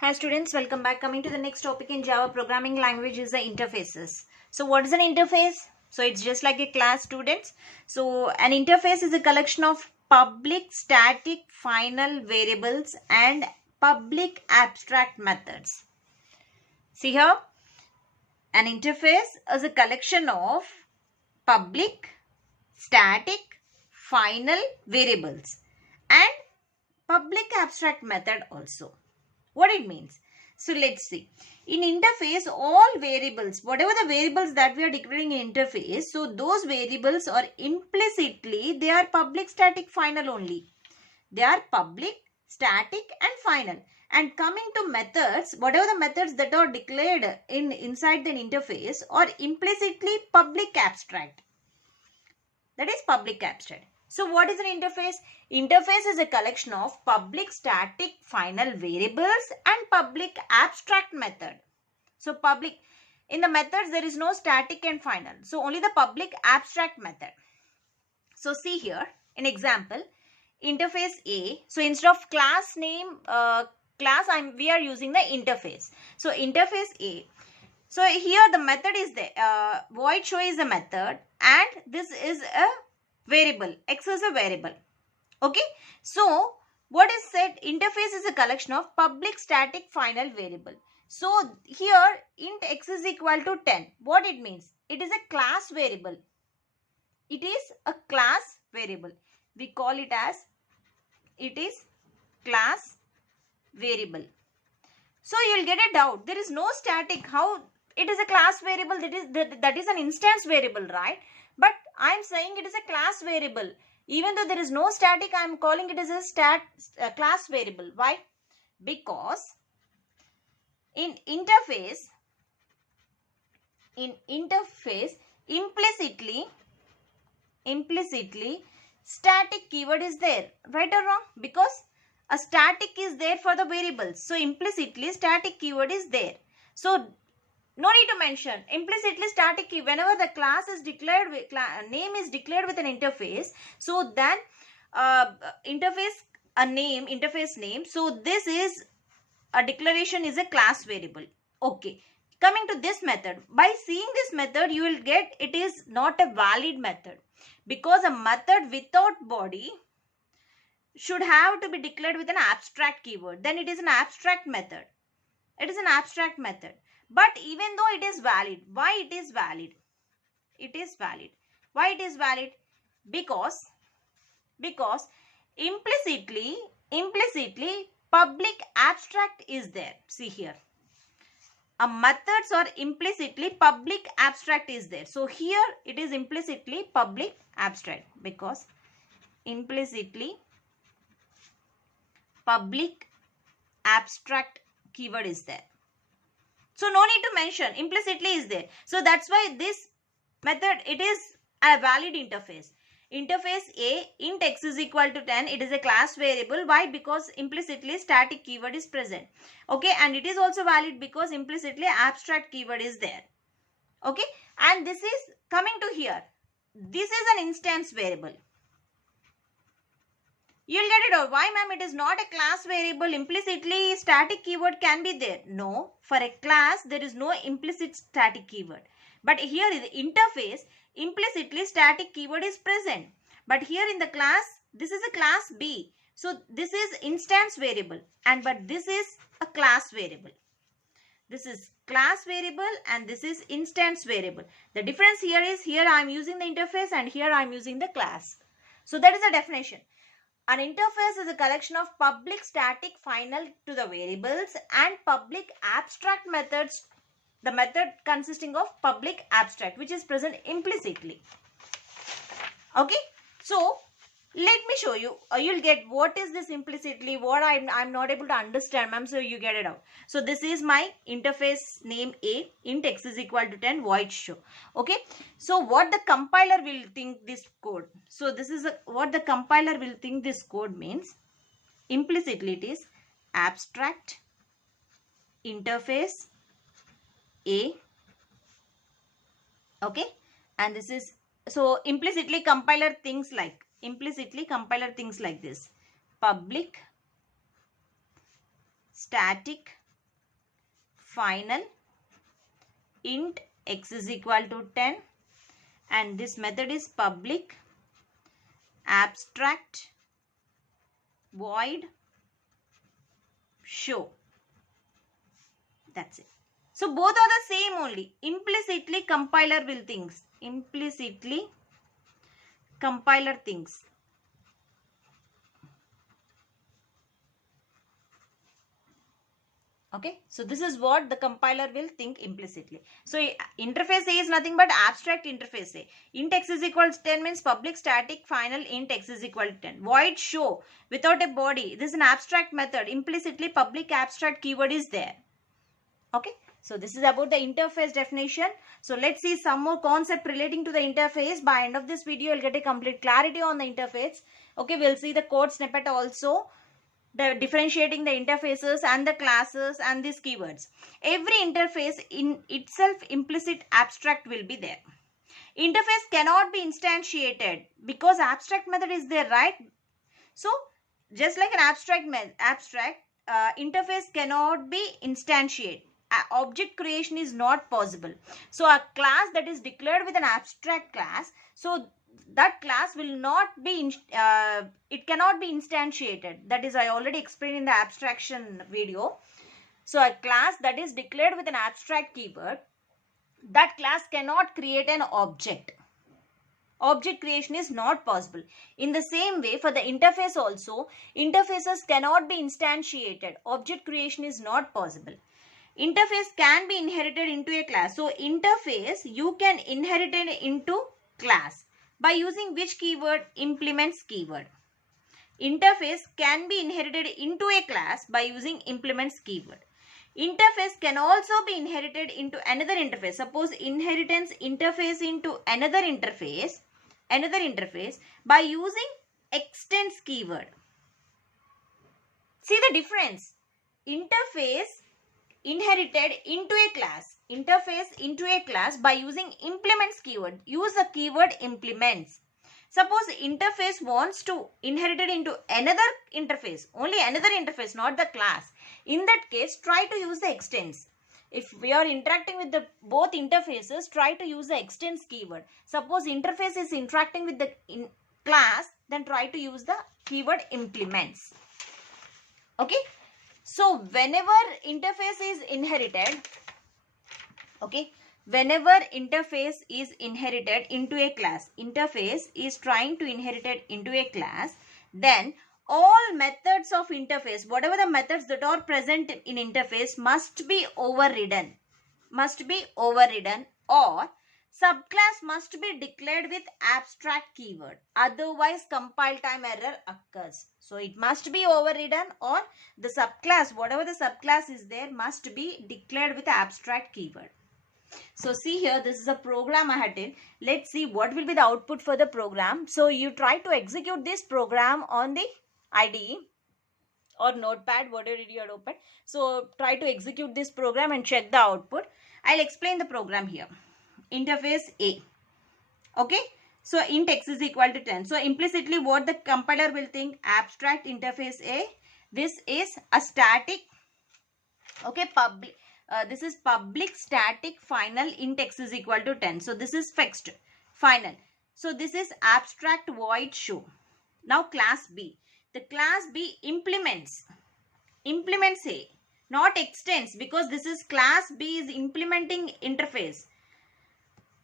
Hi students, welcome back. Coming to the next topic in Java programming language is the interfaces. So what is an interface? So it's just like a class, students. So an interface is a collection of public static final variables and public abstract methods. See here, an interface is a collection of public static final variables and public abstract method also. What it means? So let's see. In interface, all variables, whatever the variables that we are declaring in interface, so those variables are implicitly, they are public static final only. They are public, static and final. And coming to methods, whatever the methods that are declared inside the interface are implicitly public abstract. That is public abstract. So what is an interface? Interface is a collection of public static final variables and public abstract method. So public, in the methods there is no static and final. So only the public abstract method. So see here, an example, interface A. So instead of class name, we are using the interface. So interface A. So here the method is there. Void show is a method and this is a variable. X is a variable. Okay. So what is said? Interface is a collection of public static final variable. So here int x is equal to 10. What it means? It is a class variable. It is a class variable. We call it as it is class variable. So you'll get a doubt. There is no static. How it is a class variable? That is an instance variable, right? But I am saying it is a class variable. Even though there is no static, I am calling it as a class variable. Why? Because in interface, implicitly static keyword is there. Right or wrong? Because a static is there for the variables. So implicitly static keyword is there. So no need to mention implicitly static key. Whenever the class is declared with name is declared with an interface, so then interface name. So this is a declaration is a class variable. Okay. Coming to this method, by seeing this method, you will get it is not a valid method because a method without body should have to be declared with an abstract keyword. Then it is an abstract method. It is an abstract method. But even though it is valid, why it is valid? It is valid. Why it is valid? Because implicitly public abstract is there. See here. A methods or implicitly public abstract is there. So here it is implicitly public abstract because implicitly public abstract keyword is there. So no need to mention, implicitly is there. So that's why this method, it is a valid interface. Interface A, int x is equal to 10, it is a class variable. Why? Because implicitly static keyword is present. Okay, and it is also valid because implicitly abstract keyword is there. Okay, and this is coming to here. This is an instance variable. You'll get it out. Why, ma'am? It is not a class variable. Implicitly static keyword can be there. No, for a class, there is no implicit static keyword. But here in the interface, implicitly static keyword is present. But here in the class, this is a class B. So this is instance variable. But this is a class variable. This is class variable and this is instance variable. The difference here is here I am using the interface and here I am using the class. So that is the definition. An interface is a collection of public static final to the variables and public abstract methods. The method consisting of public abstract which is present implicitly. Okay. So let me show you. You'll get what is this implicitly. What I'm not able to understand, ma'am. So you get it out. So this is my interface name A. Int x is equal to 10. Void show. Okay. So what the compiler will think this code. So this is what the compiler will think this code means. Implicitly it is abstract interface A. Okay. And this is so implicitly compiler thinks like. Implicitly compiler things like this: public static final int x is equal to 10, and this method is public abstract void show. That's it. So both are the same only. Implicitly compiler will thinks. Implicitly compiler thinks. Okay, so this is what the compiler will think implicitly. So interface A is nothing but abstract interface A. Int x is equal to 10 means public static final int x is equal to 10. Void show without a body. This is an abstract method. Implicitly public abstract keyword is there. Okay, so this is about the interface definition. So let's see some more concept relating to the interface. By end of this video, you'll get a complete clarity on the interface. Okay, we'll see the code snippet also, the differentiating the interfaces and the classes and these keywords. Every interface in itself implicit abstract will be there. Interface cannot be instantiated because abstract method is there, right? So just like an abstract interface cannot be instantiated. Object creation is not possible. So a class that is declared with an abstract class, so that class will not be, it cannot be instantiated. That is, I already explained in the abstraction video. So a class that is declared with an abstract keyword, that class cannot create an object. Object creation is not possible. In the same way, for the interface also, interfaces cannot be instantiated. Object creation is not possible. Interface can be inherited into a class. So interface you can inherit it into class by using which keyword? Implements keyword. Interface can be inherited into a class by using implements keyword. Interface can also be inherited into another interface. Suppose inheritance interface into another interface by using extends keyword. See the difference. Interface inherited into a class. Interface into a class by using implements keyword. Use the keyword implements. Suppose interface wants to inherit it into another interface. Only another interface, not the class. In that case, try to use the extends. If we are interacting with the both interfaces, try to use the extends keyword. Suppose interface is interacting with the class, then try to use the keyword implements. Okay. So whenever interface is inherited, okay, whenever interface is inherited into a class, interface is trying to inherit it into a class, then all methods of interface, whatever the methods that are present in interface must be overridden. Or subclass must be declared with abstract keyword. Otherwise, compile time error occurs. So it must be overridden, or the subclass, whatever the subclass is there, must be declared with abstract keyword. So see here, this is a program I had done. Let's see what will be the output for the program. So you try to execute this program on the IDE or notepad, whatever you had opened. So try to execute this program and check the output. I'll explain the program here. Interface A. Okay. So int x is equal to 10. So implicitly what the compiler will think, abstract interface A. This is a static, okay, public. This is public static final int x is equal to 10. So this is fixed final. So this is abstract void show. Now class B. The class B implements A, not extends, because this is class B is implementing interface.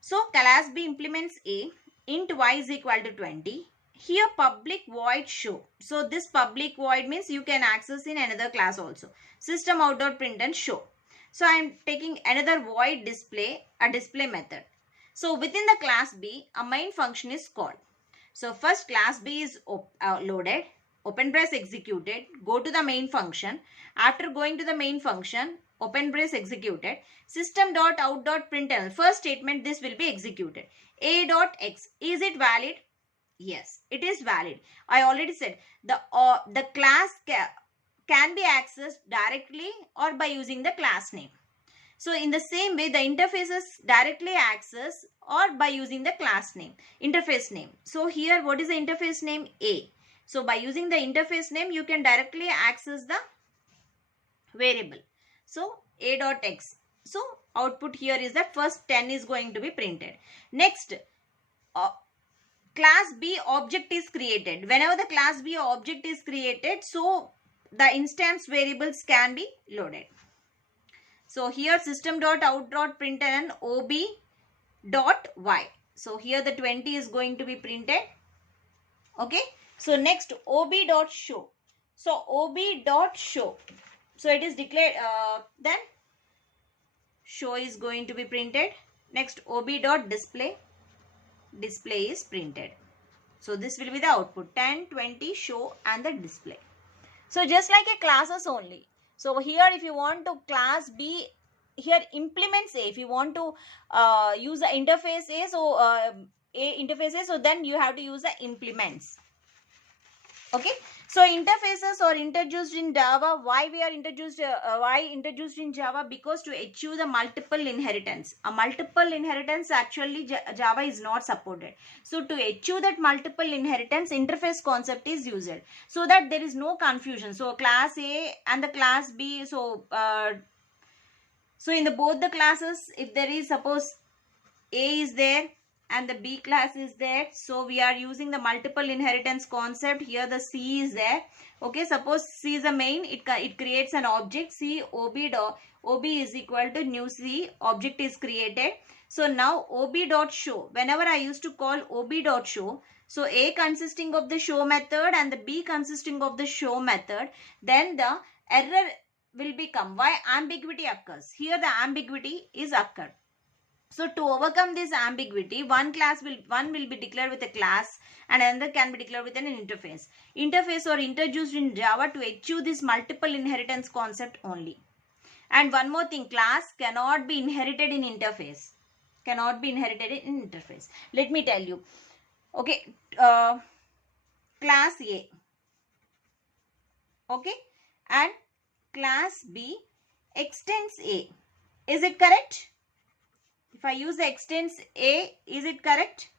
So class B implements A, int y is equal to 20. Here public void show. So this public void means you can access in another class also. System out.println show. So I am taking another void display, a display method. So within the class B, a main function is called. So first class B is loaded, open brace executed, go to the main function. After going to the main function, open brace executed, system.out.println, first statement, this will be executed. A.x, is it valid? Yes, it is valid. I already said the class can be accessed directly or by using the class name. So in the same way, the interface is directly accessed or by using the class name, interface name. So here, what is the interface name? A. So by using the interface name, you can directly access the variable. So A dot X. So output here is that first 10 is going to be printed. Next, class B object is created. Whenever the class B object is created, so the instance variables can be loaded. So here system.out.println ob.y. So here the 20 is going to be printed. Okay. So next ob.show. So ob.show. So it is declared, then show is going to be printed. Next ob.display. Display is printed. So this will be the output 10, 20, show and the display. So just like a classes only. So here if you want to class B, here implements A. If you want to use the interface A, so interface A, so then you have to use the implements. Okay. So interfaces are introduced in Java. Why we are introduced? Why introduced in Java? Because to achieve the multiple inheritance. A multiple inheritance actually Java is not supported. So to achieve that multiple inheritance, interface concept is used so that there is no confusion. So class A and the class B. So in the both the classes, if there is suppose A is there and the B class is there, so we are using the multiple inheritance concept. Here the C is there. Okay, suppose C is a main, it creates an object C ob is equal to new C, object is created. So now ob.show, whenever I used to call ob.show, so A consisting of the show method and the B consisting of the show method, then the error will become, why ambiguity occurs. Here the ambiguity is occurred. So to overcome this ambiguity, one will be declared with a class and another can be declared with an interface. Interface are introduced in Java to achieve this multiple inheritance concept only. And one more thing, class cannot be inherited in interface. Cannot be inherited in interface. Let me tell you. Okay, class A. Okay, and class B extends A. Is it correct? If I use the extends A, is it correct?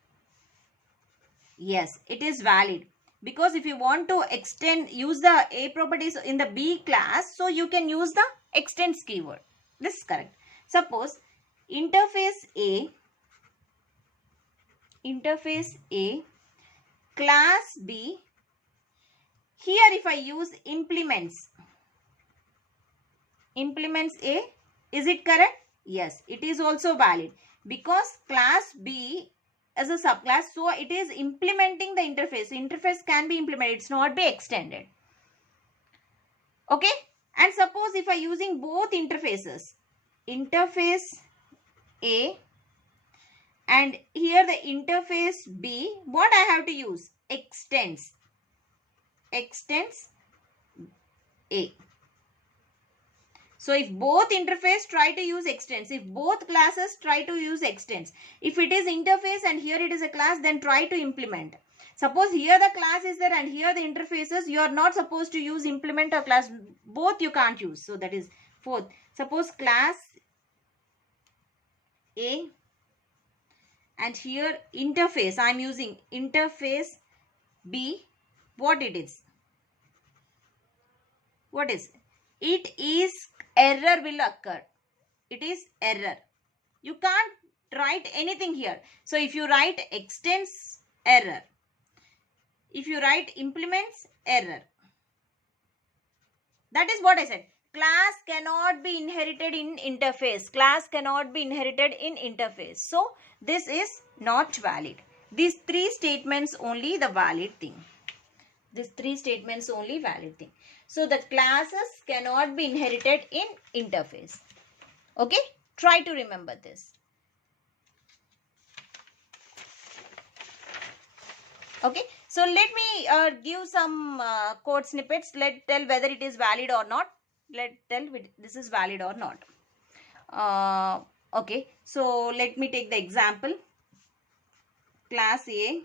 Yes, it is valid. Because if you want to extend, use the A properties in the B class, so you can use the extends keyword. This is correct. Suppose interface A, class B. Here if I use implements A, is it correct? Yes, it is also valid because class B as a subclass, so it is implementing the interface. Interface can be implemented, it's not be extended. Okay, and suppose if I using both interfaces, interface A and here the interface B, what I have to use? Extends A. So if both interface, try to use extends. If both classes, try to use extends. If it is interface and here it is a class, then try to implement. Suppose here the class is there and here the interfaces, you are not supposed to use implement or class. Both you can't use. So that is fourth. Suppose class A and here interface, I am using interface B. What it is? What is? It is error will occur. It is error. You can't write anything here. So if you write extends, error. If you write implements, error. That is what I said. Class cannot be inherited in interface. Class cannot be inherited in interface. So this is not valid. These three statements only the valid thing. These three statements only valid thing. So the classes cannot be inherited in interface. Okay, try to remember this. Okay, so let me give some code snippets. Let's tell whether it is valid or not. Let's tell this is valid or not. Okay, so let me take the example. Class A.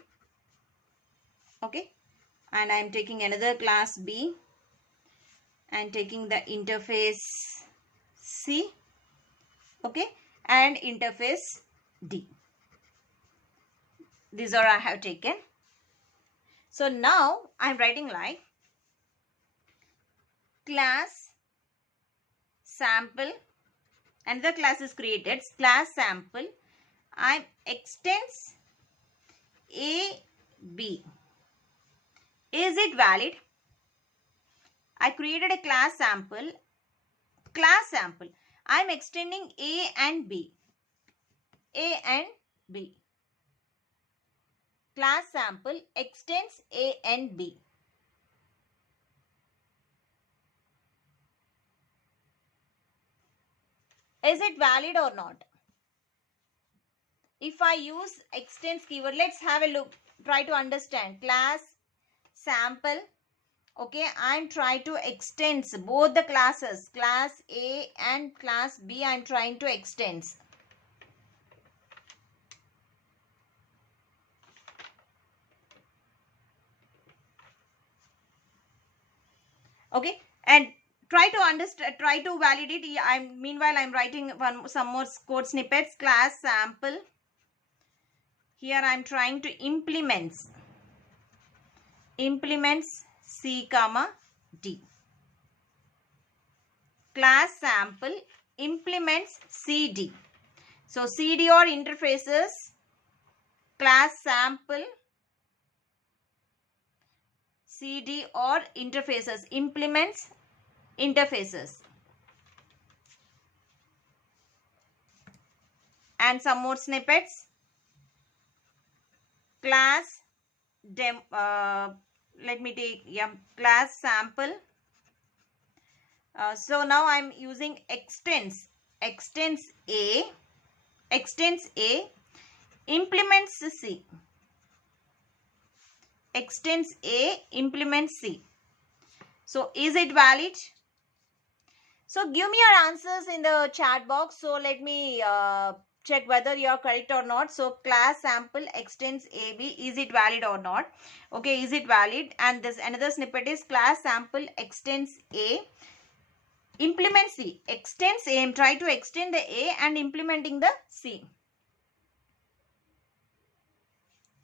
Okay, and I am taking another class B and taking the interface C, okay, and interface D. These are I have taken. So now I am writing like class sample, another class is created, class sample. I extends A, B. Is it valid? I created a class sample. I am extending A and B. A and B. Class sample extends A and B. Is it valid or not? If I use extends keyword, let's have a look. Try to understand. Class sample. Okay, I'm trying to extend both the classes, class A and class B. I'm trying to extend. Okay, and try to understand, try to validate. Meanwhile I'm writing some more code snippets. Class sample. Here I'm trying to implements C comma D. Class sample implements CD. So CD or interfaces. Class sample CD or interfaces, implements interfaces. And some more snippets. Class let me take class sample. So now I'm using extends A, implements C. Extends A, implements C. So is it valid? So give me your answers in the chat box. So let me check whether you are correct or not. So class sample extends AB, is it valid or not? Okay, is it valid? And this another snippet is class sample extends A, implements C. Extends A, I'm trying to extend the A and implementing the C.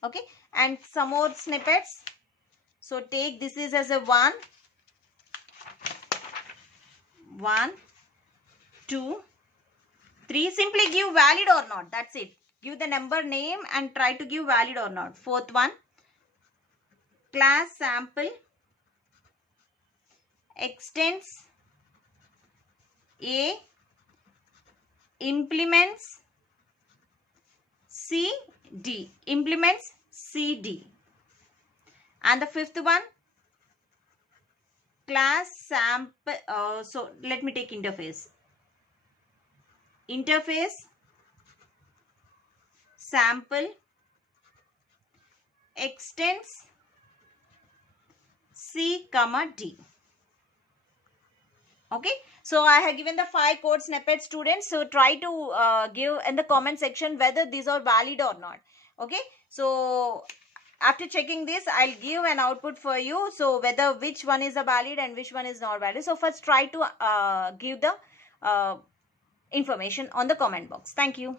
Okay, and some more snippets. So take this is as a 1, 2, 3. Simply give valid or not. That's it. Give the number name and try to give valid or not. Fourth one. Class sample extends A, implements CD. Implements CD. And the fifth one. Class sample. So let me take interface. Interface sample extends C comma D. Okay, so I have given the 5 code snippets, students. So try to give in the comment section whether these are valid or not. Okay, so after checking this, I'll give an output for you. So whether which one is a valid and which one is not valid. So first try to give the information on the comment box. Thank you.